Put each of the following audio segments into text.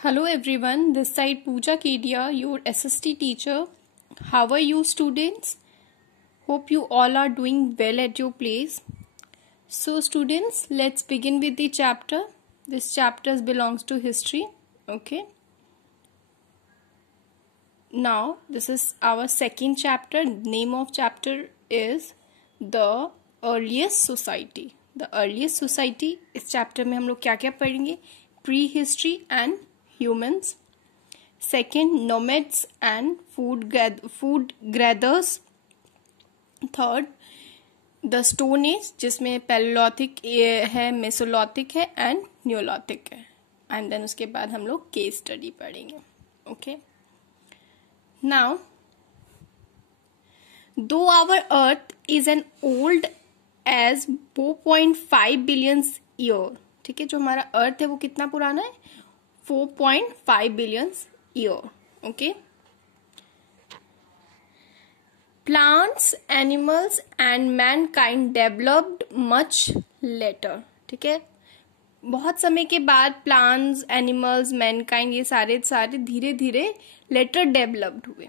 Hello everyone, this side Pooja Kedia, your SST teacher. How are you students? Hope you all are doing well at your place. So students, let's begin with the chapter. This chapter belongs to history. Okay. Now, this is our second chapter. Name of chapter is The Earliest Society. The Earliest Society. इस chapter में हम लोग क्या क्या पढ़ेंगे? Prehistory and humans. Second, nomads and food gatherers. Third, the Stone Age, जिसमें Paleolithic है, Mesolithic है and Neolithic है. And then उसके बाद हम लोग case study पढ़ेंगे. Okay. Now, though our Earth is an old as 4.5 billion year, ठीक है, जो हमारा अर्थ है वो कितना पुराना है? 4.5 billion year. Okay. Plants, animals and mankind developed much later. ठीक है, बहुत समय के बाद प्लांट्स, एनिमल्स, मैनकाइंड ये सारे धीरे धीरे लेटर डेवलप्ड हुए.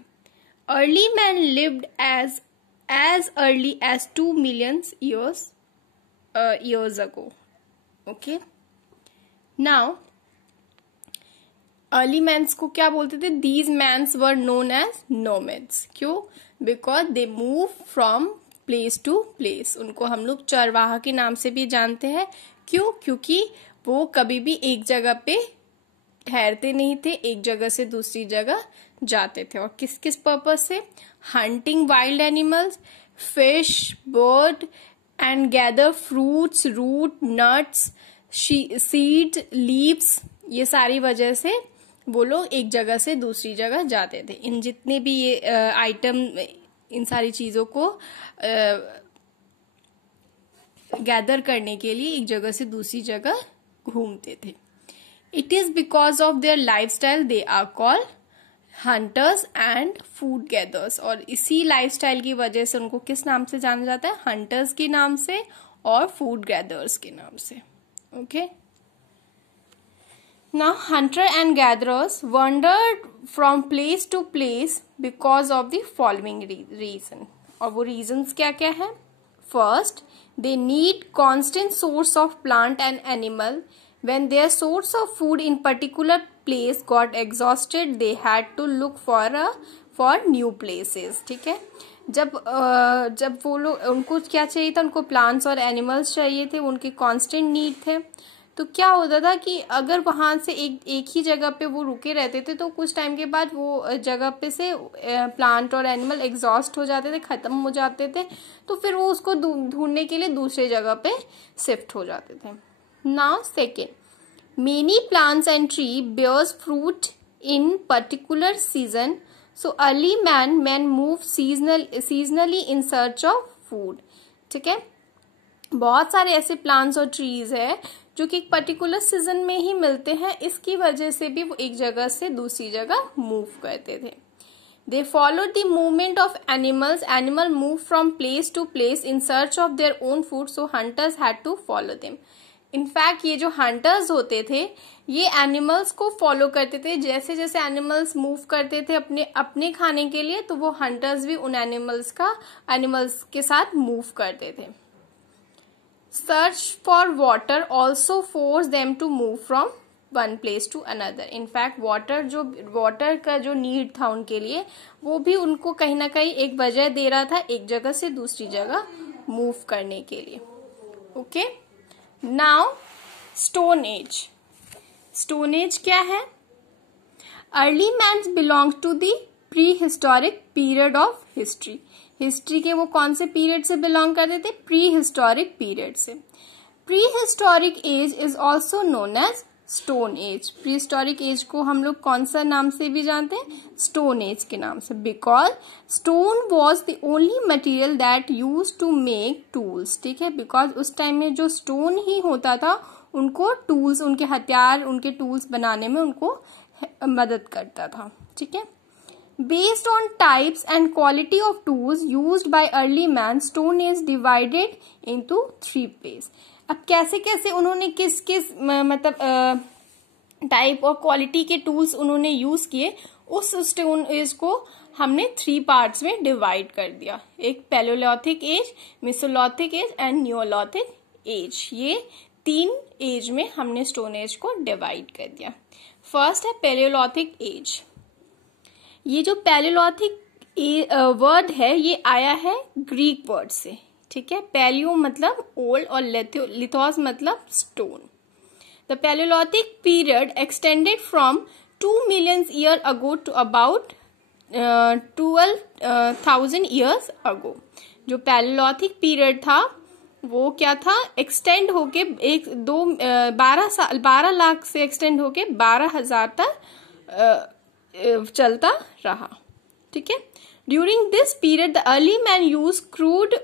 Early man lived as early as 2 million years ago. Okay. Now early mans को क्या बोलते थे? These mans were known as nomads. क्यों? Because they move from place to place. उनको हम लोग चरवाहा के नाम से भी जानते हैं. क्यों? क्योंकि वो कभी भी एक जगह पे ठहरते नहीं थे, एक जगह से दूसरी जगह जाते थे. और किस किस पर्पस से? Hunting wild animals, fish, bird and gather fruits, root, nuts, seeds, leaves. ये सारी वजह से वो लोग एक जगह से दूसरी जगह जाते थे. इन जितने भी ये आइटम, इन सारी चीजों को गैदर करने के लिए एक जगह से दूसरी जगह घूमते थे. It is because of their lifestyle they are called hunters and food gathers. और इसी लाइफस्टाइल की वजह से उनको किस नाम से जाना जाता है? हंटर्स के नाम से और फूड गैदर्स के नाम से. Okay. Now, hunter and gatherers wandered from place to place because of the following reason. और वो reasons क्या क्या है? First, they need constant source of plant and animal. When their source of food in particular place got exhausted, they had to look for new places. ठीक है. जब वो लोग, उनको क्या चाहिए था? उनको plants और animals चाहिए थे. उनके constant need थे. तो क्या होता था कि अगर वहां से एक ही जगह पे वो रुके रहते थे तो कुछ टाइम के बाद वो जगह पे से प्लांट और एनिमल एग्जॉस्ट हो जाते थे, खत्म हो जाते थे. तो फिर वो उसको ढूंढने के लिए दूसरे जगह पे शिफ्ट हो जाते थे. Now second, many plants and tree bears fruit in particular season. So early man move seasonally in search of food. ठीक है, बहुत सारे ऐसे प्लांट्स और ट्रीज है जो कि एक पर्टिकुलर सीजन में ही मिलते हैं. इसकी वजह से भी वो एक जगह से दूसरी जगह मूव करते थे. They followed the movement of animals. Animal move from place to place in search of their own food, so hunters had to follow them. In fact ये जो हंटर्स होते थे ये एनिमल्स को फॉलो करते थे. जैसे जैसे एनिमल्स मूव करते थे अपने खाने के लिए, तो वो हंटर्स भी उन एनिमल्स के साथ मूव करते थे. Search for water also forced them to move from one place to another. In fact, water का जो नीड था उनके लिए, वो भी उनको कहीं ना कहीं एक वजह दे रहा था एक जगह से दूसरी जगह मूव करने के लिए. Okay. Now stone age. Stone age क्या है? Early mans belong to the prehistoric period of history. History के वो कौन से पीरियड से बिलोंग करते थे? प्री हिस्टोरिक पीरियड से. Prehistoric age is also known as stone age. Prehistoric age को हम लोग कौन सा नाम से भी जानते हैं? स्टोन एज के नाम से. Because stone was the only material that use to make tools. ठीक है, बिकॉज उस टाइम में जो स्टोन ही होता था उनको टूल्स, उनके हथियार, उनके टूल्स बनाने में उनको मदद करता था. ठीक है. Based on types and quality of tools used by early man, Stone Age divided into 3 phase. अब कैसे कैसे उन्होंने किस किस मतलब टाइप और क्वालिटी के टूल्स उन्होंने यूज किए, उस स्टोन एज को हमने 3 पार्ट्स में डिवाइड कर दिया। एक palaeolithic age, mesolithic age and neolithic age. ये 3 एज में हमने स्टोन एज को डिवाइड कर दिया। फर्स्ट है पैलियोलिथिक एज। ये जो पैलियोलिथिक वर्ड है ये आया है ग्रीक वर्ड से, ठीक है। पैलियो मतलब ओल्ड और लिथोस मतलब stone. The Palaeolithic period extended from 2 million years ago to about 12,000 years ago। जो पैलियोलिथिक पीरियड था वो क्या था, एक्सटेंड होके 12 लाख से एक्सटेंड होके 12,000 तक चलता रहा, ठीक है। During this period the early man use crude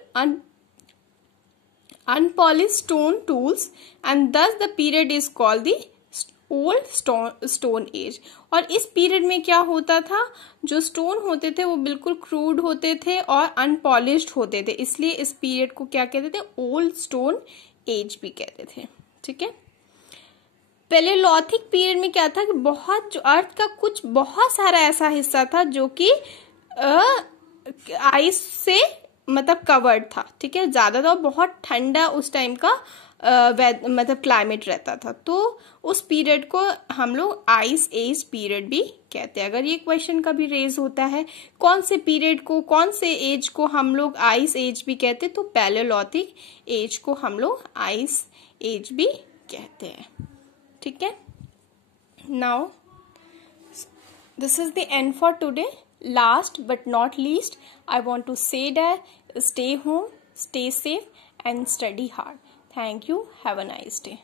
unpolished stone tools and thus the period is called the old stone age। और इस पीरियड में क्या होता था, जो स्टोन होते थे वो बिल्कुल क्रूड होते थे और अनपॉलिश्ड होते थे, इसलिए इस पीरियड को क्या कहते थे, ओल्ड स्टोन एज भी कहते थे, ठीक है। पैलियोलिथिक पीरियड में क्या था कि बहुत जो अर्थ का कुछ बहुत सारा ऐसा हिस्सा था जो कि आइस से मतलब कवर्ड था, ठीक है। ज्यादातर बहुत ठंडा उस टाइम का मतलब क्लाइमेट रहता था, तो उस पीरियड को हम लोग आइस एज पीरियड भी कहते हैं। अगर ये क्वेश्चन कभी रेज होता है कौन से पीरियड को, कौन से एज को हम लोग आइस एज भी कहते हैं, तो पैलियोलिथिक एज को हम लोग आइस एज भी कहते हैं, ठीक है। Now this is the end for today. Last but not least, I want to say that stay home, stay safe and study hard. Thank you. Have a nice day.